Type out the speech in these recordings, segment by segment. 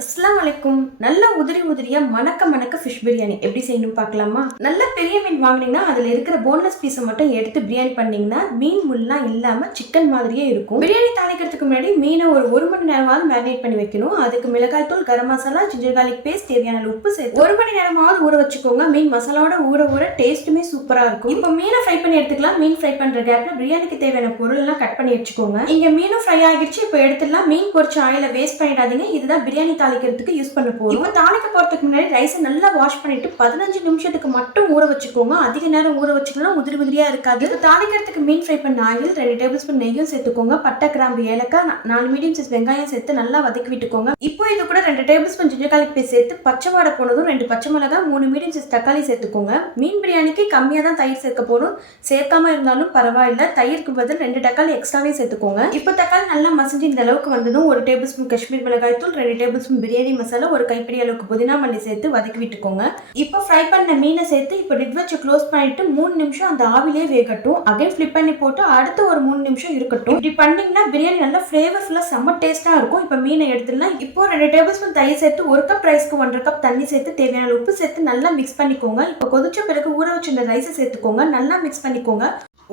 அஸ்ஸலாமு அலைக்கும். நல்ல உதிரி உதிரியா மணக்க ஃபிஷ் பிரியாணி எப்படி செய்யணும் பார்க்கலாமா? நல்ல பெரிய மீன் வாங்குனீங்கன்னா அதுல இருக்கிற போன்லெஸ் பீஸை மட்டும் எடுத்து பிரியாணி பண்ணீங்கன்னா மீன் முள்ளெல்லாம் இல்லாம சிக்கன் மாதிரியே இருக்கும். பிரியாணி தாளிக்கிறதுக்கு முன்னாடி மீனை ஒரு மணி நேரமாவது மேரினேட் பண்ணி வைக்கணும். அதுக்கு மிளகாய் தூள், garam masala, ginger garlic paste, தேவையான உப்பு சேர்த்து 1 மணி நேரமாவது ஊற வச்சுக்கோங்க. மீன் மசாலாவோட ஊற டேஸ்ட்டுமே சூப்பரா இருக்கும். இப்போ மீனை ஃப்ரை பண்ணி எடுத்துக்கலாம். மீன் ஃப்ரை பண்ற கேப்ல பிரியாணிக்கு தேவையான பொருள் எல்லாம் கட் பண்ணி வச்சுக்கோங்க. இங்க மீனும் ஃப்ரை ஆகிடுச்சு. இப்போ எடுத்துடலாம். மீன் பொரிச்ச ஆயில வேஸ்ட் பண்ணிடாதீங்க. இதுதான் பிரியாணி தாளிக்கிறதுக்கு யூஸ் பண்ண போறோம். இப்போ தாளிக்க போறதுக்கு முன்னாடி ரைஸை நல்லா வாஷ் பண்ணிட்டு 15 நிமிஷத்துக்கு மட்டும் ஊற வச்சுக்கோங்க. அதிக நேரம் ஊற வச்சுக்கலாம், உதிரி உதிரியா இருக்காது. இப்போ தாளிக்கிறதுக்கு மீன் ஃப்ரை பண்ண ஆயில் 2 டேபிள் ஸ்பூன் நெய்யும் சேர்த்துக்கோங்க. பட்டை, கிராம்பு, ஏலக்காய், 4 மீடியம் சைஸ் வெங்காயம் சேர்த்து நல்லா வதக்கி விட்டுக்கோங்க. இப்போ இது கூட 2 table spoon ginger garlic paste சேர்த்து பச்சை வாடை போனதும் 2 பச்சை மிளகாய், 3 மீடியம் சைஸ் தக்காளி சேர்த்துக்கோங்க. மீன் பிரியாணிக்கு கம்மியா தான் தயிர் சேர்க்க போறோம். சேர்க்காம இருந்தாலும் பரவாயில்ல. தயிருக்கு பதில் 2 தக்காளி எக்ஸ்ட்ராவே சேர்த்துக்கோங்க. இப்போ தக்காளி நல்லா மசிஞ்சு இந்த அளவுக்கு வந்ததும் 1 டேபிள் ஸ்பூன் காஷ்மீர் மிளகாய் தூள், 2 டேபிள் ஸ்பூன் பிரியாணி மசாலா, 1 கைப்பிடி அளவுக்கு புதினா மல்லி சேர்த்து வதக்கி விட்டுக்கோங்க. இப்போ ஃப்ரை பண்ண மீனை சேர்த்து இப்போ லிட் வச்சு க்ளோஸ் பண்ணிட்டு 3 நிமிஷம் அந்த ஆவிலே வேகட்டும். அகைன் ஃபிளிப் பண்ணி போட்டு அடுத்து ஒரு 3 நிமிஷம் இருக்கட்டும். இப்படி பண்ணீங்கன்னா பிரியாணி நல்லா ஃப்ளேவர்ஃபுல்லா செம்ம டேஸ்டா இருக்கும். இப்போ மீனை எடுத்துடலாம். இப்போ 2 டேபிள் ஸ்பூன் தயிர் சேர்த்து 1 கப் ரைஸ்க்கு 1.5 கப் தண்ணி சேர்த்து தேவையான உப்பு சேர்த்து நல்லா மிக்ஸ் பண்ணிக்கோங்க. இப்போ கொதிச்ச பிறகு ஊற வச்சிருந்த ரைஸை சேர்த்துக்கோங்க. நல்லா மிக்ஸ் பண்ணிக்கோங்க.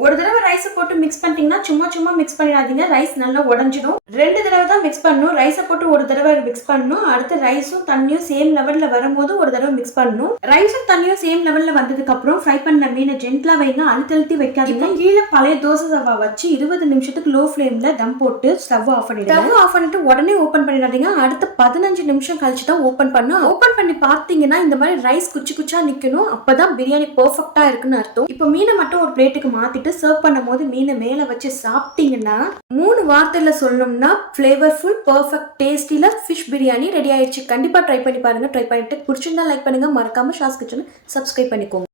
ஒரு தடவை ரைஸை போட்டு மிக்ஸ் பண்ணிட்டீங்கன்னா சும்மா மிக்ஸ் பண்ணிடாதீங்க. ரைஸ் நல்லா உடஞ்சிடும். 2 தடவை தான் மிக்ஸ் பண்ணணும். ரைஸை போட்டு ஒரு தடவை மிக்ஸ் பண்ணணும். அடுத்து ரைஸும் தண்ணியும் சேம் லெவல்ல வரும்போது ஒரு தடவை மிக்ஸ் பண்ணணும். ரைஸும் தண்ணியும் சேம் லெவல்ல வந்ததுக்கு அப்புறம் ஃப்ரை பண்ண மீனை ஜென்ட்லா வைங்க. அழுத்தி வைக்காதீங்க. கீழே பழைய தோசை தவா வச்சு 20 நிமிஷத்துக்கு லோ ஃபிளேம்ல தம் போட்டு ஸ்டவ் ஆஃப் பண்ணிட்டு உடனே ஓபன் பண்ணிடாதீங்க. அடுத்து 15 நிமிஷம் கழிச்சு தான் ஓபன் பண்ணணும். ஓபன் பண்ணி பார்த்தீங்கன்னா இந்த மாதிரி ரைஸ் குச்சா நிக்கணும். அப்பதான் பிரியாணி பெர்ஃபெக்ட்டா இருக்குன்னு அர்த்தம். இப்போ மீனை மட்டும் ஒரு பிளேட்டுக்கு மாத்தி சர்வ் பண்ணும் போது மீனை மேல வச்சு சாப்பிட்டீங்கன்னா 3 வார்த்தையில சொல்லணும்னா ஃபிளேவர்ஃபுல், பெர்ஃபெக்ட், டேஸ்டில ஃபிஷ் பிரியாணி ரெடி ஆயிடுச்சு. கண்டிப்பா ட்ரை பண்ணி பாருங்க. ட்ரை பண்ணிட்டு பிடிச்சிருந்தா லைக் பண்ணுங்க. மறக்காம ஷாஸ் கிச்சனை சப்ஸ்கிரைப் பண்ணிக்கோங்க.